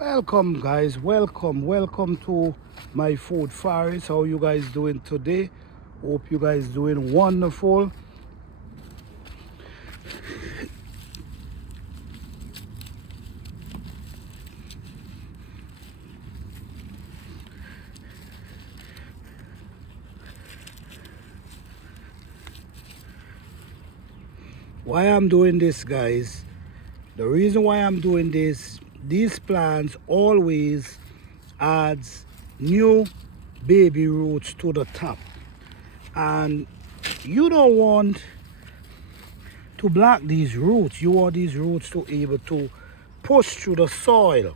Welcome guys, welcome to my food forest. How you guys doing today? Hope you guys doing wonderful. Why I'm doing this, guys, the reason why I'm doing this, these plants always adds new baby roots to the top, and you don't want to block these roots. You want these roots to able to push through the soil,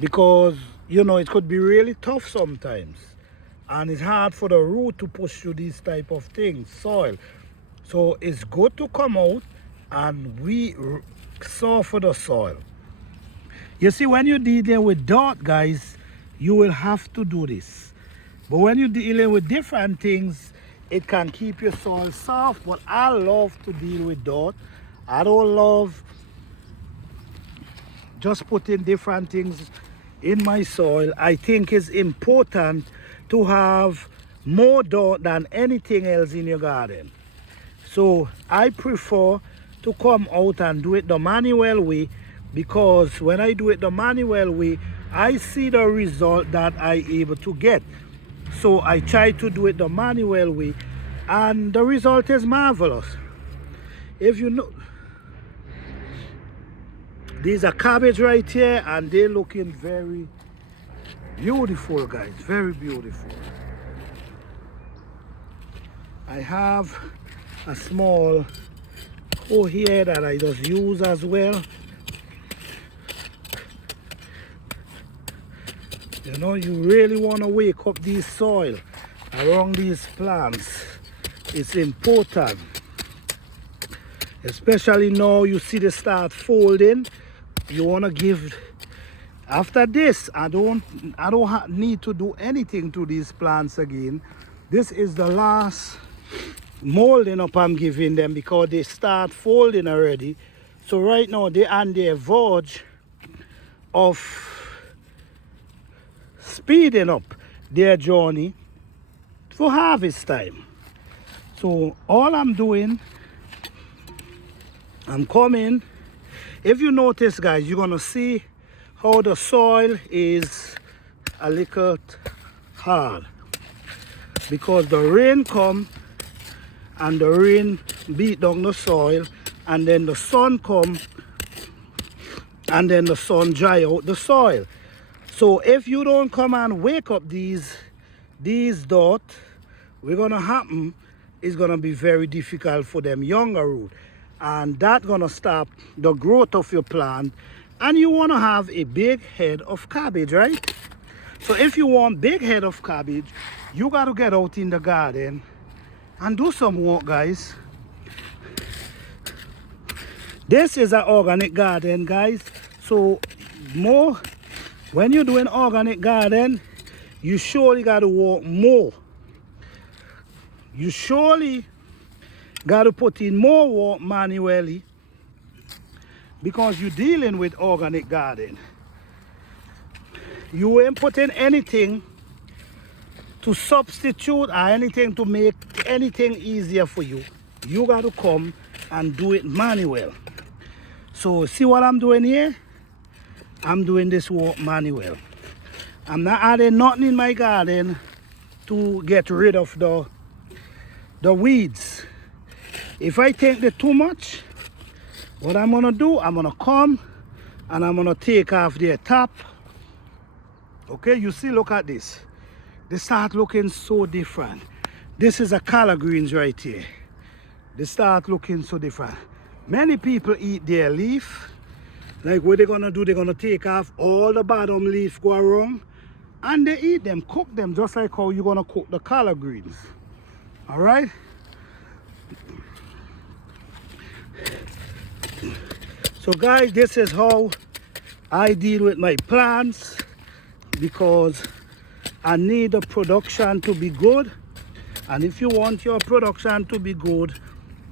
because it could be really tough sometimes, and it's hard for the root to push through these type of things, soil. So it's good to come out and we soften the soil. You see, when you're dealing with dirt, guys, you will have to do this. But when you're dealing with different things, it can keep your soil soft. But I love to deal with dirt. I don't love just putting different things in my soil. I think it's important to have more dirt than anything else in your garden. So I prefer to come out and do it the manual way, because when I do it the manual way, I see the result that I able to get. So I try to do it the manual way, and the result is marvelous. If you know, these are cabbage right here, and they're looking very beautiful, guys, very beautiful. I have a small hoe here that I just use as well. You really want to wake up this soil around these plants. It's important, especially now you see they start folding. You want to give, after this, I don't need to do anything to these plants again. This is the last molding up I'm giving them, because they start folding already. So right now they're on their verge of speeding up their journey for harvest time. So all I'm doing, I'm coming. If you notice, guys, you're gonna see how the soil is a little hard, because the rain come and the rain beat down the soil, and then the sun come and then the sun dry out the soil. So if you don't come and wake up these dirt, what's gonna happen is gonna be very difficult for them younger root, and that's gonna stop the growth of your plant. And you want to have a big head of cabbage, right? So if you want big head of cabbage, you got to get out in the garden and do some work, guys. This is an organic garden, guys. So when you're doing organic garden, you surely got to work more. You surely got to put in more work manually, because you're dealing with organic garden. You ain't putting anything to substitute or anything to make anything easier for you. You got to come and do it manual. So see what I'm doing here? I'm doing this work manual. I'm not adding nothing in my garden to get rid of the weeds. If I think they're too much, what I'm gonna do, I'm gonna come and I'm gonna take off their top. Okay, you see, look at this. They start looking so different. This is a collard greens right here. They start looking so different. Many people eat their leaf. Like what they're gonna do, they're gonna take off all the bottom leaf, go around, and they eat them, cook them, just like how you're gonna cook the collard greens. All right? So guys, this is how I deal with my plants, because I need the production to be good. And if you want your production to be good,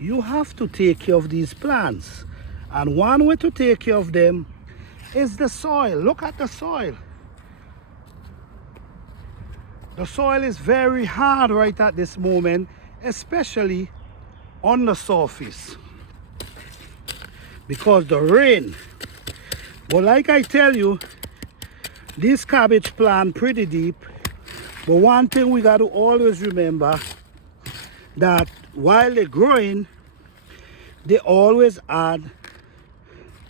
you have to take care of these plants. And one way to take care of them is the soil. Look at the soil. The soil is very hard right at this moment, especially on the surface, because the rain. But like I tell you, this cabbage plant pretty deep. But one thing we got to always remember, that while they're growing, they always add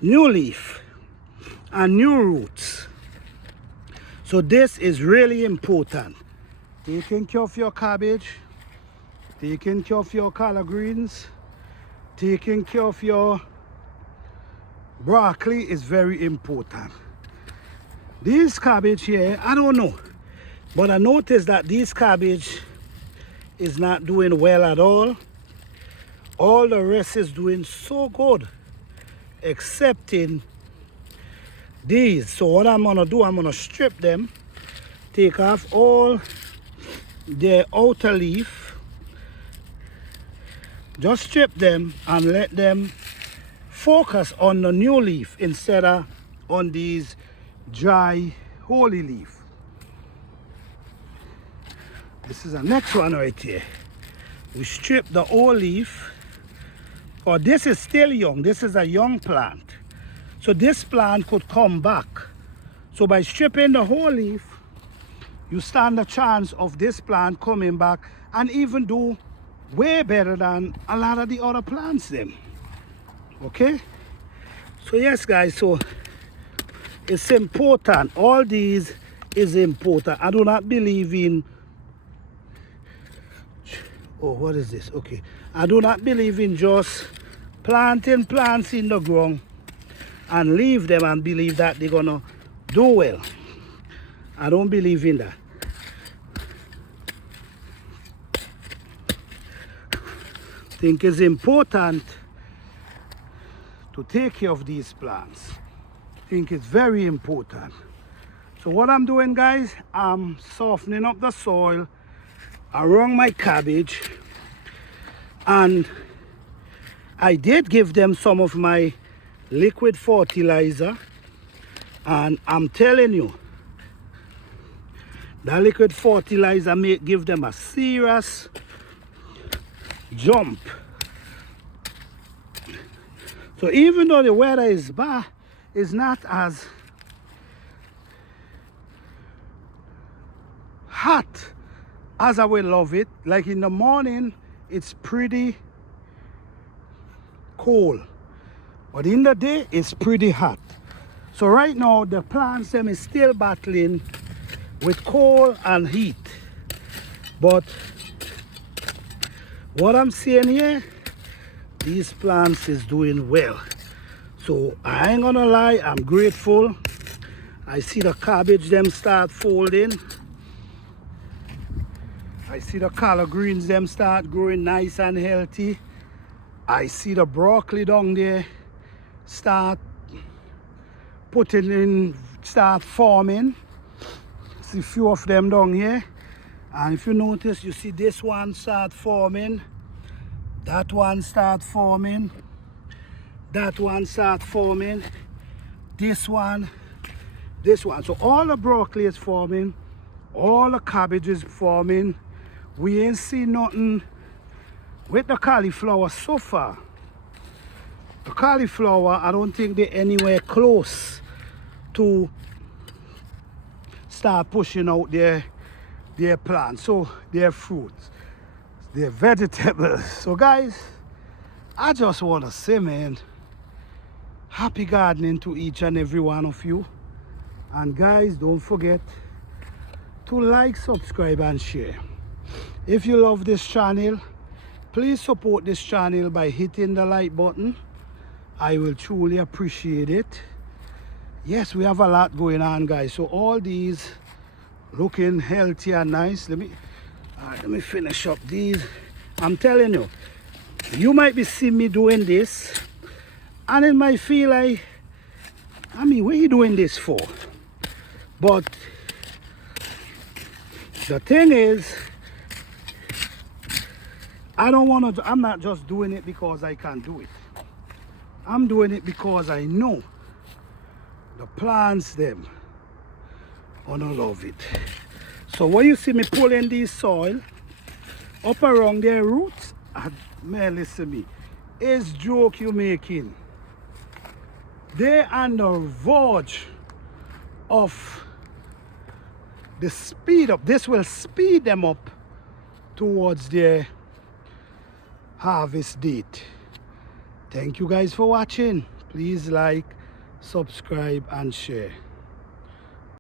new leaf and new roots. So this is really important. Taking care of your cabbage, taking care of your collard greens, taking care of your broccoli is very important. This cabbage here, I don't know, but I noticed that this cabbage is not doing well at all. All the rest is doing so good, excepting these. So what I'm gonna do, I'm gonna strip them, take off all the outer leaf, just strip them and let them focus on the new leaf instead of on these dry holy leaf. This is the next one right here. We strip the old leaf, or this is still young. This is a young plant, so this plant could come back. So by stripping the whole leaf, you stand a chance of this plant coming back and even do way better than a lot of the other plants them. Okay, so yes guys, so it's important. All these is important. I do not believe in, oh, what is this? Okay, I do not believe in just planting plants in the ground and leave them and believe that they're gonna do well. I don't believe in that. I think it's important to take care of these plants. I think it's very important. So what I'm doing, guys, I'm softening up the soil around my cabbage, and I did give them some of my liquid fertilizer, and I'm telling you, that liquid fertilizer may give them a serious jump. So even though the weather is bad, it's not as hot as I would love it. Like in the morning, it's pretty cold, but in the day, it's pretty hot. So right now, the plants them is still battling with cold and heat. But what I'm seeing here, these plants is doing well. So I ain't gonna lie, I'm grateful. I see the cabbage them start folding. I see the collard greens them start growing nice and healthy. I see the broccoli down there start putting in, start forming. See a few of them down here. And if you notice, you see this one start forming. That one start forming. That one start forming. This one. This one. So all the broccoli is forming. All the cabbage is forming. We ain't seen nothing with the cauliflower so far. The cauliflower, I don't think they're anywhere close to start pushing out their plants, so their fruits, their vegetables. So guys, I just want to say, man, happy gardening to each and every one of you. And guys, don't forget to like, subscribe and share. If you love this channel, please support this channel by hitting the like button. I will truly appreciate it. Yes, we have a lot going on, guys. So all these looking healthy and nice. Let me finish up these. I'm telling you, you might be seeing me doing this, and it might feel like, I mean, what are you doing this for? But the thing is, I'm not just doing it because I can do it. I'm doing it because I know the The plants them. I don't love it. So when you see me pulling this soil up around their roots, man, listen to me. It's joke you making. They are on the verge of the speed up. This will speed them up towards their harvest date. Thank you guys for watching. Please like, subscribe and share.